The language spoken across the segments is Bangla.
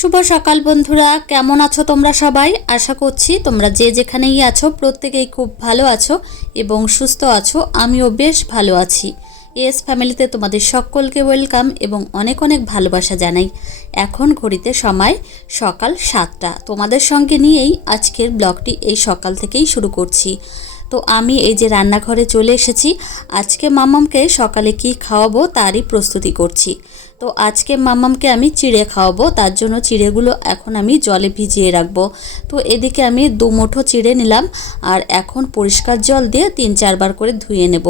শুভ সকাল বন্ধুরা, কেমন আছো তোমরা সবাই? আশা করছি তোমরা যে যেখানেই আছো প্রত্যেকেই খুব ভালো আছো এবং সুস্থ আছো, আমিও বেশ ভালো আছি। এস ফ্যামিলিতে তোমাদের সকলকে ওয়েলকাম এবং অনেক অনেক ভালোবাসা জানাই। এখন ঘড়িতে সময় সকাল সাতটা। তোমাদের সঙ্গে নিয়েই আজকের ব্লগটি এই সকাল থেকেই শুরু করছি। তো আমি এই যে রান্নাঘরে চলে এসেছি। আজকে মামামকে সকালে কি খাওয়াবো তারই প্রস্তুতি করছি। তো আজকে মামামকে আমি চিড়ে খাওয়াবো, তার জন্য চিড়েগুলো এখন আমি জলে ভিজিয়ে রাখব। তো এদিকে আমি দু মুঠো চিড়ে নিলাম, আর এখন পরিষ্কার জল দিয়ে তিন চারবার করে ধুয়ে নেব।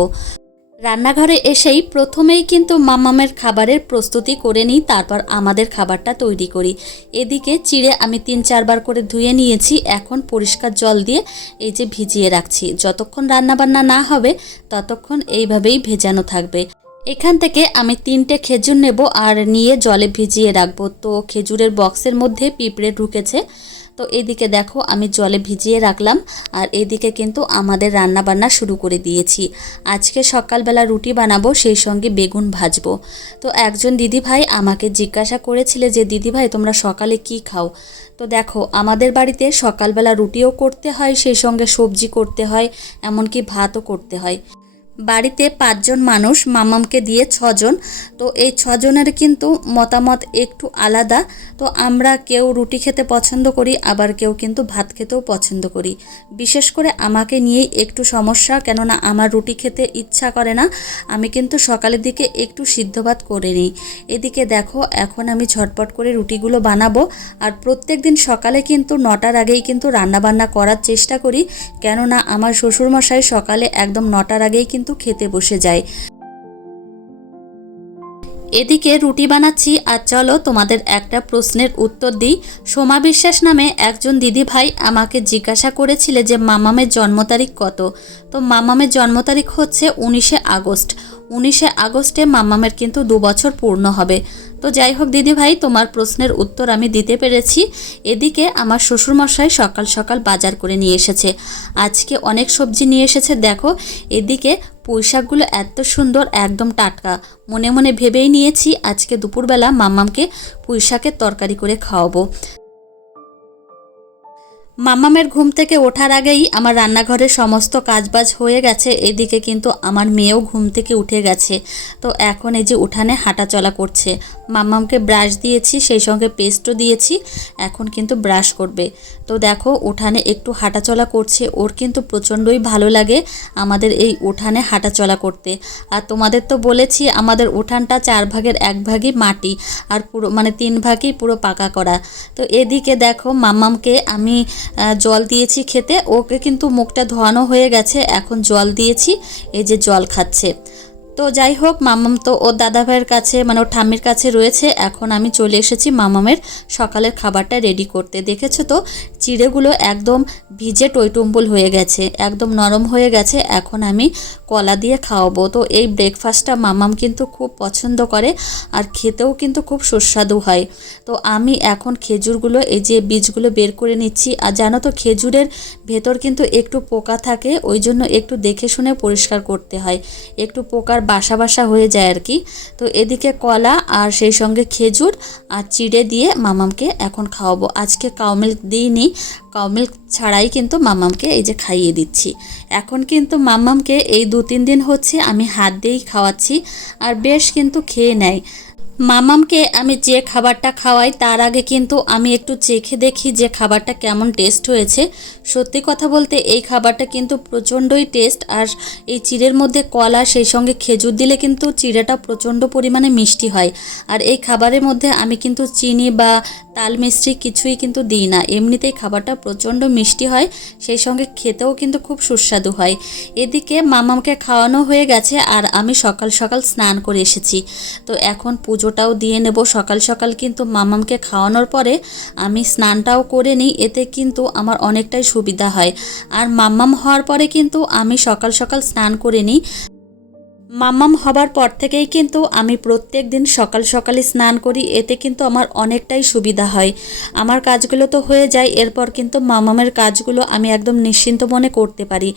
রান্নাঘরে এসেই প্রথমেই কিন্তু মামামের খাবারের প্রস্তুতি করে নিই, তারপর আমাদের খাবারটা তৈরি করি। এদিকে চিড়ে আমি তিন চারবার করে ধুয়ে নিয়েছি, এখন পরিষ্কার জল দিয়ে এই যে ভিজিয়ে রাখছি। যতক্ষণ রান্নাবান্না না হবে, ততক্ষণ এইভাবেই ভেজানো থাকবে। এখান থেকে আমি তিনটে খেজুর নেব আর নিয়ে জলে ভিজিয়ে রাখব। তো খেজুরের বক্সের মধ্যে পিঁপড়ে ঢুকেছে। তো এদিকে দেখো আমি জলে ভিজিয়ে রাখলাম আর এদিকে কিন্তু আমাদের রান্না বান্না শুরু করে দিয়েছি। আজকে সকালবেলা রুটি বানাবো, সেই সঙ্গে বেগুন ভাজবো। তো একজন দিদিভাই আমাকে জিজ্ঞাসা করেছিলে যে, দিদিভাই, তোমরা সকালে কি খাও? তো দেখো, আমাদের বাড়িতে সকালবেলা রুটিও করতে হয়, সেই সঙ্গে সবজি করতে হয়, এমনকি ভাতও করতে হয়। বাড়িতে পাঁচজন মানুষ, মামামকে দিয়ে ছজন। তো এই ছজনের কিন্তু মতামত একটু আলাদা। তো আমরা কেউ রুটি খেতে পছন্দ করি, আবার কেউ কিন্তু ভাত খেতেও পছন্দ করি। বিশেষ করে আমাকে নিয়েই একটু সমস্যা, কেননা আমার রুটি খেতে ইচ্ছা করে না। আমি কিন্তু সকালের দিকে একটু সিদ্ধ ভাত করে নিই। এদিকে দেখো, এখন আমি ঝটপট করে রুটিগুলো বানাবো। আর প্রত্যেক দিন সকালে কিন্তু নটার আগেই কিন্তু রান্নাবান্না করার চেষ্টা করি। কেননা আমার শ্বশুরমশাই সকালে একদম নটার আগেই কিন্তু খেতে বসে যায়। এদিকে রুটি বানাচ্ছি আর চলো তোমাদের একটা প্রশ্নের উত্তর দিই। সোমা বিশ্বাস নামে একজন দিদি ভাই আমাকে জিজ্ঞাসা করেছিলে যে মামামের জন্ম তারিখ কত? তো মামামের জন্ম তারিখ হচ্ছে উনিশে আগস্ট। উনিশে আগস্টে মামামের কিন্তু দু বছর পূর্ণ হবে। তো যাই হোক দিদিভাই তোমার প্রশ্নের উত্তর আমি দিতে পেরেছি। এদিকে আমার শ্বশুরমশাই সকাল সকাল বাজার করে নিয়ে এসেছে। আজকে অনেক সবজি নিয়ে এসেছে, দেখো। এদিকে পুঁইশাকগুলো এত সুন্দর, একদম টাটকা। মনে মনে ভেবেই নিয়েছি আজকে দুপুরবেলা মাম্মামকে পুঁইশাকের তরকারি করে খাওয়াবো। মাম্মামের ঘুম থেকে ওঠার আগেই আমার রান্নাঘরের সমস্ত কাজবাজ হয়ে গেছে, এদিকে কিন্তু আমার মেয়েও ঘুম থেকে উঠে গেছে। তো এখন এই যে উঠানে হাঁটা চলা করছে। মাম্মামকে ব্রাশ দিয়েছি, সেই সঙ্গে পেস্টও দিয়েছি, এখন কিন্তু ব্রাশ করবে। তো দেখো, উঠানে একটু হাঁটাচলা করছে, ওর কিন্তু প্রচণ্ডই ভালো লাগে আমাদের এই উঠানে হাঁটাচলা করতে। আর তোমাদের তো বলেছি, আমাদের উঠানটা চার ভাগের এক ভাগই মাটি, আর পুরো মানে তিন ভাগই পুরো পাকা করা। তো এদিকে দেখো মাম্মামকে আমি জল দিয়েছি খেতে। ওকে কিন্তু মুখটা ধোয়ানো হয়ে গেছে। এখন জল দিয়েছি। এই যে জল খাচ্ছে। তো যাই হোক, মামাম তো ওর দাদা ভাইয়ের কাছে মানে ওর ঠাম্মির কাছে রয়েছে। এখন আমি চলে এসেছি মামামের সকালের খাবারটা রেডি করতে। দেখেছ তো? চিড়েগুলো একদম ভিজে টইটুম্বুল হয়ে গেছে, একদম নরম হয়ে গেছে। এখন আমি কলা দিয়ে খাওয়াবো। তো এই ব্রেকফাস্টটা মামাম কিন্তু খুব পছন্দ করে আর খেতেও কিন্তু খুব সুস্বাদু হয়। তো আমি এখন খেজুরগুলো, এই যে বীজগুলো বের করে নিচ্ছি। আর জানো তো, খেজুরের ভেতর কিন্তু একটু পোকা থাকে, ওই জন্য একটু দেখে শুনে পরিষ্কার করতে হয়। একটু পোকার বাসা বাসা হয়ে যায় আর কি। তো এদিকে কলা আর সেই সঙ্গে খেজুর আর চিড়ে দিয়ে মামামকে এখন খাওয়াবো। আজকে কাউ মিল্ক দিইনি। কাউ মিল্ক ছাড়াই কিন্তু মামামকে এই যে খাইয়ে দিচ্ছি। এখন কিন্তু মামামকে এই দু তিন দিন হচ্ছে আমি হাত দিয়েই খাওয়াচ্ছি। আর বেশ কিন্তু খেয়ে নেয়। মামামকে আমি যে খাবারটা খাওয়াই তার আগে কিন্তু আমি একটু চেখে দেখি যে খাবারটা কেমন টেস্ট হয়েছে। সত্যি কথা বলতে এই খাবারটা কিন্তু প্রচণ্ডই টেস্ট আর এই চিড়ের মধ্যে কলা, সেই সঙ্গে খেজুর দিলে কিন্তু চিড়েটা প্রচণ্ড পরিমাণে মিষ্টি হয়। আর এই খাবারের মধ্যে আমি কিন্তু চিনি বা তাল মিষ্টি কিছুই কিন্তু দিই না। এমনিতেই খাবারটা প্রচণ্ড মিষ্টি হয়, সেই সঙ্গে খেতেও কিন্তু খুব সুস্বাদু হয়। এদিকে মামামকে খাওয়ানো হয়ে গেছে আর আমি সকাল সকাল স্নান করে এসেছি। তো এখন পুজোটাও দিয়ে নেব। সকাল সকাল কিন্তু মামামকে খাওয়ানোর পরে আমি স্নানটাও করে নিই, এতে কিন্তু আমার অনেকটাই সুবিধা হয়। আর মাম্মাম হওয়ার পরে কিন্তু আমি সকাল সকাল স্নান করে নিই। মাম্মাম হবার পর থেকেই কিন্তু আমি প্রত্যেক দিন সকাল সকালে স্নান করি, এতে কিন্তু আমার অনেকটাই সুবিধা হয়। আমার কাজগুলো তো হয়ে যায়, এরপর কিন্তু মামামের কাজগুলো আমি একদম নিশ্চিন্ত মনে করতে পারি।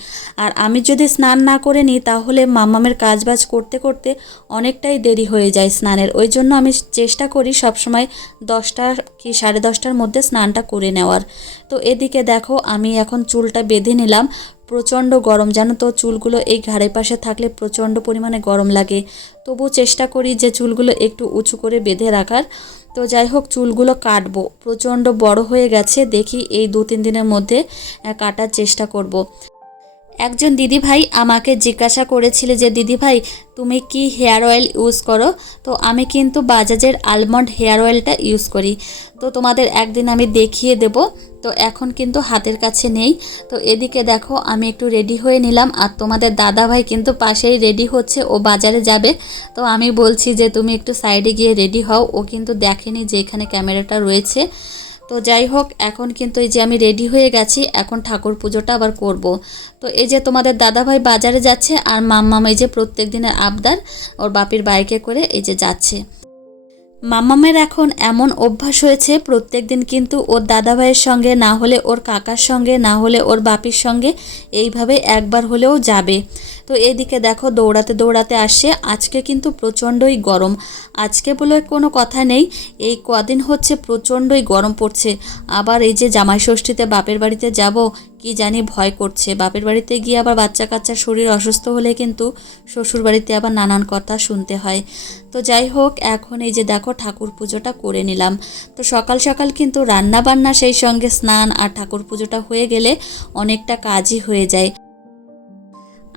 আর আমি যদি স্নান না করে নিই, তাহলে মামামের কাজবাজ করতে করতে অনেকটাই দেরি হয়ে যায় স্নানের। ওই জন্য আমি চেষ্টা করি সবসময় দশটা কি সাড়ে দশটার মধ্যে স্নানটা করে নেওয়ার। তো এদিকে দেখো, আমি এখন চুলটা বেঁধে নিলাম। প্রচণ্ড গরম। জানো তো, চুলগুলো এই ঘাড়ের পাশে থাকলে প্রচণ্ড পরিমাণে গরম লাগে। তবু চেষ্টা করি যে চুলগুলো একটু উঁচু করে বেঁধে রাখার। তো যাই হোক, চুলগুলো কাটবো। প্রচণ্ড বড় হয়ে গেছে, দেখি এই দু তিন দিনের মধ্যে কাটার চেষ্টা করব। একজন দিদিভাই আমাকে জিজ্ঞাসা করেছিল যে, দিদিভাই, তুমি কি হেয়ার অয়েল ইউজ করো? তো আমি কিন্তু বাজাজের আলমন্ড হেয়ার অয়েলটা ইউজ করি। তো তোমাদের একদিন আমি দেখিয়ে দেব। তো এখন কিন্তু হাতের কাছে নেই। তো এদিকে দেখো, আমি একটু রেডি হয়ে নিলাম আর তোমাদের দাদা ভাই কিন্তু পাশেই রেডি হচ্ছে, ও বাজারে যাবে। তো আমি বলছি যে, তুমি একটু সাইডে গিয়ে রেডি হও। ও কিন্তু দেখেনি যে এখানে ক্যামেরাটা রয়েছে। তো যাই হোক, এখন কিন্তু এই যে আমি রেডি হয়ে গেছি, এখন ঠাকুর পুজোটা আবার করব। তো এই যে তোমাদের দাদাভাই বাজারে যাচ্ছে আর মাম্মাম এই যে প্রত্যেক দিনের আবদার, ওর বাপির বাইকে করে এই যে যাচ্ছে। মাম্মামের এখন এমন অভ্যাস হয়েছে প্রত্যেক দিন কিন্তু ওর দাদাভাইয়ের সঙ্গে, না হলে ওর কাকার সঙ্গে, না হলে ওর বাপির সঙ্গে, এইভাবে একবার হলেও যাবে। তো এদিকে দেখো দৌড়াতে দৌড়াতে আসে। আজকে কিন্তু প্রচণ্ডই গরম। আজকে বলে কোনো কথা নেই। এই কদিন হচ্ছে প্রচণ্ডই গরম পড়ছে। আবার এই যে জামাই ষষ্ঠীতে বাপের বাড়িতে যাব, কি জানি ভয় করছে। বাপের বাড়িতে গিয়ে আবার বাচ্চা কাচ্চার শরীর অসুস্থ হলে কিন্তু শ্বশুর বাড়িতে আবার নানান কথা শুনতে হয়। তো যাই হোক, এখন এই যে দেখো ঠাকুর পুজোটা করে নিলাম। তো সকাল সকাল কিন্তু রান্না বান্না সেই সঙ্গে স্নান আর ঠাকুর পুজোটা হয়ে গেলে অনেকটা কাজই হয়ে যায়।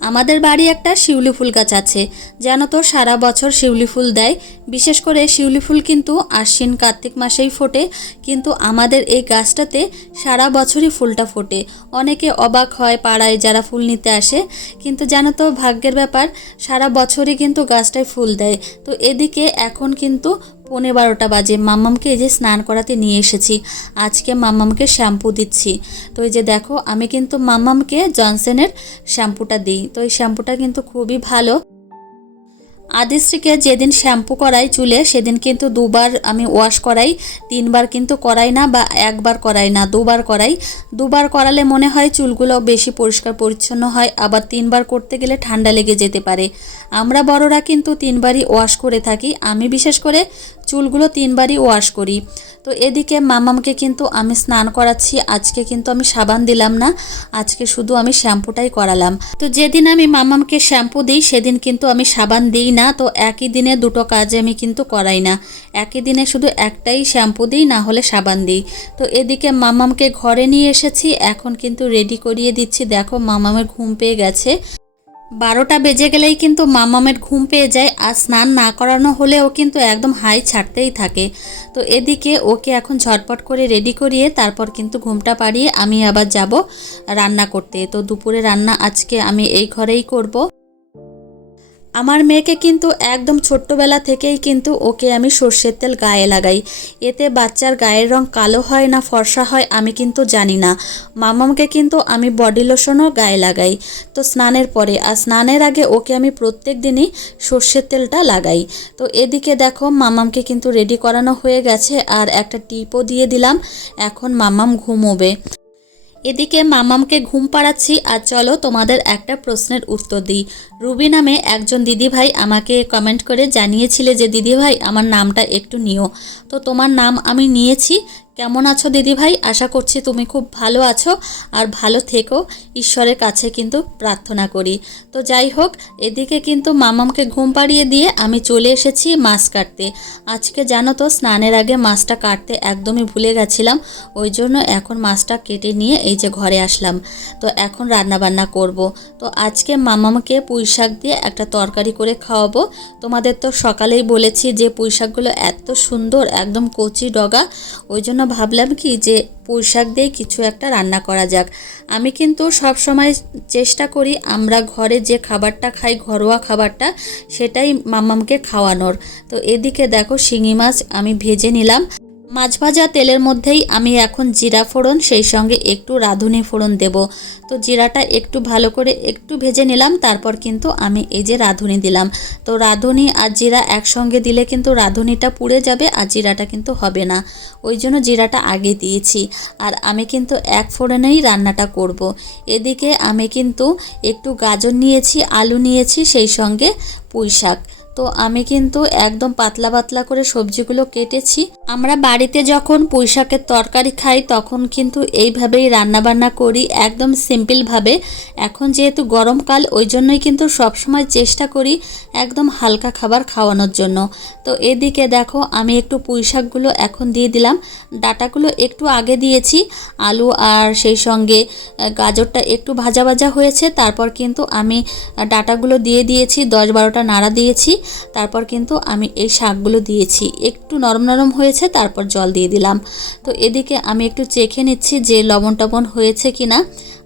আমাদের বাড়ি একটা শিউলি ফুল গাছ আছে। যেন তো সারা বছর শিউলি ফুল দেয়। বিশেষ করে শিউলি ফুল কিন্তু আশ্বিন কার্তিক মাসেই ফোটে। কিন্তু আমাদের এই গাছটাতে সারা বছরই ফুলটা ফোটে। অনেকে অবাক হয় পাড়ায় যারা ফুল নিতে আসে। কিন্তু জানো তো ভাগ্যের ব্যাপার, সারা বছরই কিন্তু গাছটায় ফুল দেয়। তো এদিকে এখন কিন্তু পৌনে বারোটা বাজে। মাম্মামকে এই যে স্নান করাতে নিয়ে এসেছি। আজকে মাম্মামকে শ্যাম্পু দিচ্ছি। তো এই যে দেখো, আমি কিন্তু মাম্মামকে জনসেনের শ্যাম্পুটা দিই। তো এই শ্যাম্পুটা কিন্তু খুবই ভালো। আদিশ্রীকে যেদিন শ্যাম্পু করাই চুলে, সেদিন কিন্তু দুবার আমি ওয়াশ করাই। তিনবার কিন্তু করাই না বা একবার করাই না, দুবার করাই। দুবার করালে মনে হয় চুলগুলো বেশি পরিষ্কার পরিচ্ছন্ন হয়, আবার তিনবার করতে গেলে ঠান্ডা লেগে যেতে পারে। আমরা বড়রা কিন্তু তিনবারই ওয়াশ করে থাকি। আমি বিশেষ করে চুলগুলো তিনবারই ওয়াশ করি। তো এদিকে মামামকে কিন্তু আমি স্নান করাচ্ছি, আজকে কিন্তু আমি সাবান দিলাম না, আজকে শুধু আমি শ্যাম্পুটাই করালাম। তো যেদিন আমি মামামকে শ্যাম্পু দিই, সেদিন কিন্তু আমি সাবান দিই না, তো একই দিনে দুটো কাজ আমি কিন্তু করাই না। একই দিনে শুধু একটাই শ্যাম্পু দিই, না হলে সাবান দিই। তো এদিকে মামামকে ঘরে নিয়ে এসেছি, এখন কিন্তু রেডি করিয়ে দিচ্ছি। দেখো মামামের ঘুম পেয়ে গেছে। বারোটা বেজে গেলেই কিন্তু মামামের ঘুম পেয়ে যায় আর স্নান না করানো হলে ও কিন্তু একদম হাই ছাড়তেই থাকে। তো এদিকে ওকে এখন ঝটপট করে রেডি করিয়ে তারপর কিন্তু ঘুমটা পাড়িয়ে আমি আবার যাব রান্না করতে। তো দুপুরে রান্না আজকে আমি এই ঘরেই করব। আমার মেয়েকে কিন্তু একদম ছোট্টবেলা থেকেই কিন্তু ওকে আমি সর্ষের তেল গায়ে লাগাই। এতে বাচ্চার গায়ের রং কালো হয় না, ফর্সা হয় আমি কিন্তু জানি না। মামামকে কিন্তু আমি বডি লোশনও গায়ে লাগাই। তো স্নানের পরে, আর স্নানের আগে ওকে আমি প্রত্যেক দিনই সর্ষের তেলটা লাগাই। তো এদিকে দেখো মামামকে কিন্তু রেডি করানো হয়ে গেছে, আর একটা টিপও দিয়ে দিলাম। এখন মামাম ঘুমোবে। এদিকে মামামকে ঘুম পাড়াচ্ছি, আর চলো তোমাদের একটা প্রশ্নের উত্তর দিই। রুবি নামে একজন দিদিভাই আমাকে কমেন্ট করে জানিয়েছিলে যে, দিদিভাই, আমার নামটা একটু নিও। তো তোমার নাম আমি নিয়েছি কেমন আছো দিদিভাই? আশা করছি তুমি খুব ভালো আছো আর ভালো থেকো। ঈশ্বরের কাছে কিন্তু প্রার্থনা করি। তো যাই হোক, এদিকে কিন্তু মামামকে ঘুম পাড়িয়ে দিয়ে আমি চলে এসেছি মাছ কাটতে। আজকে জানো তো, স্নানের আগে মাছটা কাটতে একদমই ভুলে গেছিলাম। ওই জন্য এখন মাছটা কেটে নিয়ে এই যে ঘরে আসলাম। তো এখন রান্না বান্না করব। তো আজকে মামামকে পুঁই শাক দিয়ে একটা তরকারি করে খাওয়াবো। তোমাদের তো সকালেই বলেছি যে পুঁই শাকগুলো এত সুন্দর, একদম কচি ডগা। ওই জন্য ভাবলাম কি যে পুঁই শাক দিয়ে কিছু একটা রান্না করা যাক। আমি কিন্তু সব সময় চেষ্টা করি আমরা ঘরে যে খাবারটা খাই, ঘরোয়া খাবারটা, সেটাই মামামকে খাওয়ানোর। তো এদিকে দেখো শিঙি মাছ আমি ভেজে নিলাম। মাছ ভাজা তেলের মধ্যেই আমি এখন জিরা ফোড়ন, সেই সঙ্গে একটু রাঁধুনি ফোড়ন দেব। তো জিরাটা একটু ভালো করে একটু ভেজে নিলাম, তারপর কিন্তু আমি এই যে রাঁধুনি দিলাম। তো রাঁধুনি আর জিরা একসঙ্গে দিলে কিন্তু রাঁধুনিটা পুড়ে যাবে আর জিরাটা কিন্তু হবে না। ওই জন্য জিরাটা আগে দিয়েছি। আর আমি কিন্তু এক ফোড়নেই রান্নাটা করব। এদিকে আমি কিন্তু একটু গাজর নিয়েছি, আলু নিয়েছি, সেই সঙ্গে পুঁই শাক তো আমি কিন্তু একদম পাতলা পাতলা করে সবজিগুলো কেটেছি। আমরা বাড়িতে যখন পুঁই শাকের তরকারি খাই, তখন কিন্তু এইভাবেই রান্নাবান্না করি একদম সিম্পলভাবে। এখন যেহেতু গরমকাল ওই জন্যই কিন্তু সবসময় চেষ্টা করি একদম হালকা খাবার খাওয়ানোর জন্য। তো এদিকে দেখো, আমি একটু পুঁই শাকগুলো এখন দিয়ে দিলাম। ডাটাগুলো একটু আগে দিয়েছি, আলু আর সেই সঙ্গে গাজরটা একটু ভাজা ভাজা হয়েছে। তারপর কিন্তু আমি ডাটাগুলো দিয়ে দিয়েছি, দশ বারোটা নাড়া দিয়েছি। তারপর কিন্তু আমি এই শাকগুলো দিয়েছি। একটু নরম নরম হয়েছে, তারপর জল দিয়ে দিলাম। তো এদিকে আমি একটু চেখে নিচ্ছি যে লবণ টবণ হয়েছে কি না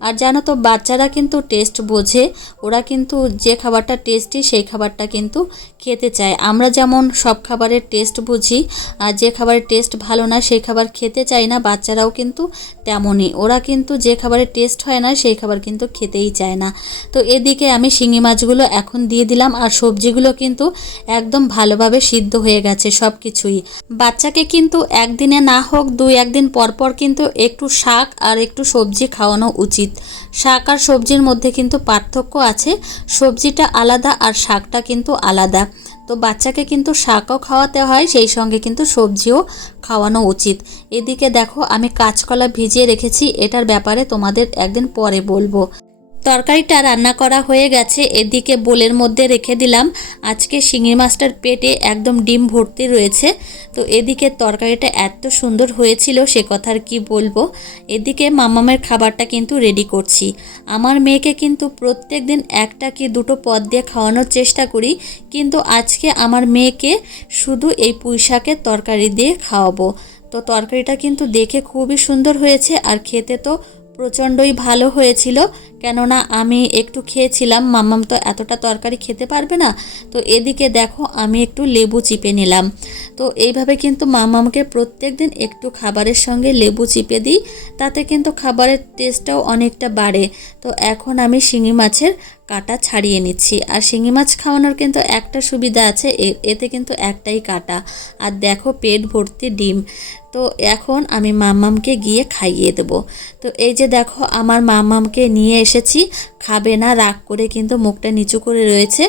আর জানো তো, বাচ্চারা কিন্তু টেস্ট বোঝে, ওরা কিন্তু যে খাবারটা টেস্টি সেই খাবারটা কিন্তু খেতে চায়। আমরা যেমন সব খাবারের টেস্ট বুঝি, আর যে খাবারের টেস্ট ভালো না সেই খাবার খেতে চায় না, বাচ্চারাও কিন্তু তেমনই। ওরা কিন্তু যে খাবারের টেস্ট হয় না সেই খাবার কিন্তু খেতেই চায় না। তো এদিকে আমি শিঙি মাছগুলো এখন দিয়ে দিলাম, আর সবজিগুলো কিন্তু একদম ভালোভাবে সিদ্ধ হয়ে গেছে সব কিছুই বাচ্চাকে কিন্তু একদিনে না হোক, দুই একদিন পর পর কিন্তু একটু শাক আর একটু সবজি খাওয়ানো উচিত। শাক আর সবজির মধ্যে কিন্তু পার্থক্য আছে। সবজিটা আলাদা আর শাকটা কিন্তু আলাদা। তো বাচ্চাকে কিন্তু শাকও খাওয়াতে হয়, সেই সঙ্গে কিন্তু সবজিও খাওয়ানো উচিত। এদিকে দেখো, আমি কাঁচকলা ভিজিয়ে রেখেছি, এটার ব্যাপারে তোমাদের একদিন পরে বলব। তরকারিটা রান্না করা হয়ে গেছে, এদিকে বোলের মধ্যে রেখে দিলাম। আজকে শিঙি মাছটার পেটে একদম ডিম ভর্তি রয়েছে। তো এদিকে তরকারিটা এত সুন্দর হয়েছিল, সে কথার কি বলব। এদিকে মামামের খাবারটা কিন্তু রেডি করছি। আমার মেয়েকে কিন্তু প্রত্যেক দিন একটা কি দুটো পদ দিয়ে খাওয়ানোর চেষ্টা করি, কিন্তু আজকে আমার মেয়েকে শুধু এই পুঁই শাকের তরকারি দিয়ে খাওয়াবো। তো তরকারিটা কিন্তু দেখে খুবই সুন্দর হয়েছে, আর খেতে তো প্রচণ্ডই ভালো হয়েছিল। কেননা আমি একটু খেয়েছিলাম, মাম্মাম তো এতটা তরকারি খেতে পারবে না। তো এদিকে দেখো, আমি একটু লেবু চিপে নিলাম। তো এইভাবে কিন্তু মাম্মামকে প্রত্যেক দিন একটু খাবারের সঙ্গে লেবু চিপে দিই। তাতে কিন্তু খাবারের টেস্টটাও অনেকটা বাড়ে। তো এখন আমি শিঙি মাছের কাটা ছাড়িয়ে নিচ্ছি। আর শিঙি মাছ খাওয়ানোর কিন্তু একটা সুবিধা আছে এতে কিন্তু একটাই কাটা। আর দেখো পেট ভর্তি ডিম। তো এখন আমি মাম্মামকে গিয়ে খাইয়ে দেবো। তো এই যে দেখো আমার মাম্মামকে নিয়ে এসেছি, খাবে না, রাগ করে কিন্তু মুখটা নিচু করে রয়েছে।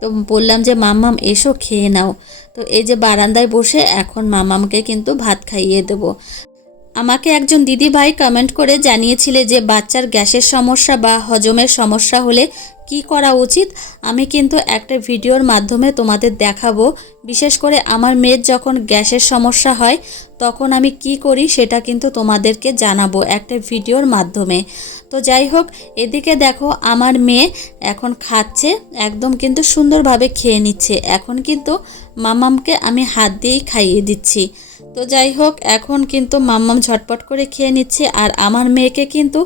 তো বললাম যে মাম্মাম এসো খেয়ে নাও। তো এই যে বারান্দায় বসে এখন মামামকে কিন্তু ভাত খাইয়ে দেবো। আমাকে একজন দিদি ভাই কমেন্ট করে জানিয়েছিলে যে, বাচ্চার গ্যাসের সমস্যা বা হজমের সমস্যা হলে কি করা উচিত, আমি কিন্তু একটা ভিডিওর মাধ্যমে তোমাদের দেখাবো। বিশেষ করে আমার মেয়ের যখন গ্যাসের সমস্যা হয়, তখন আমি কি করি সেটা কিন্তু তোমাদেরকে জানাব একটা ভিডিওর মাধ্যমে। তো যাই হোক, এদিকে দেখো আমার মেয়ে এখন খাচ্ছে, একদম কিন্তু সুন্দরভাবে খেয়ে নিচ্ছে। এখন কিন্তু মামামকে আমি হাত দিয়েই খাইয়ে দিচ্ছি। তো যাই হোক, এখন কিন্তু মাম্মাম ঝটপট করে খেয়ে নিচ্ছে আর আমার মেয়েকে কিন্তু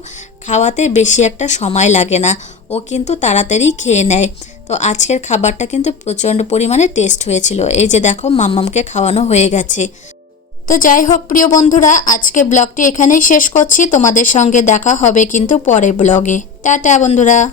খাওয়াতে বেশি একটা সময় লাগে না। ও কিন্তু তাড়াতাড়ি খেয়ে নেয়। তো আজকের খাবারটা কিন্তু প্রচণ্ড পরিমাণে টেস্ট হয়েছিল। এই যে দেখো, মাম্মামকে খাওয়ানো হয়ে গেছে। তো যাই হোক, প্রিয় বন্ধুরা, আজকে ব্লগটি এখানেই শেষ করছি। তোমাদের সঙ্গে দেখা হবে কিন্তু পরে ব্লগে টাটা বন্ধুরা।